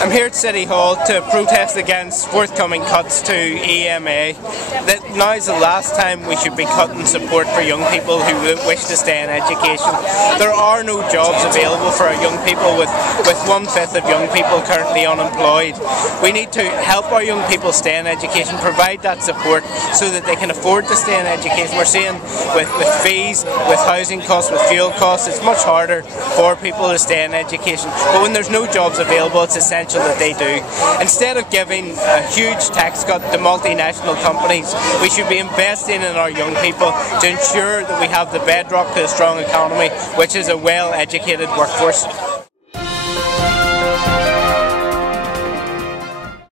I'm here at City Hall to protest against forthcoming cuts to EMA. That now's the last time we should be cutting support for young people who wish to stay in education. There are no jobs available for our young people, with 1/5 of young people currently unemployed. We need to help our young people stay in education, provide that support so that they can afford to stay in education. We're seeing with fees, with housing costs, with fuel costs, it's much harder for people to stay in education. But when there's no jobs available, it's essential that they do. Instead of giving a huge tax cut to multinational companies, we should be investing in our young people to ensure that we have the bedrock to a strong economy, which is a well-educated workforce.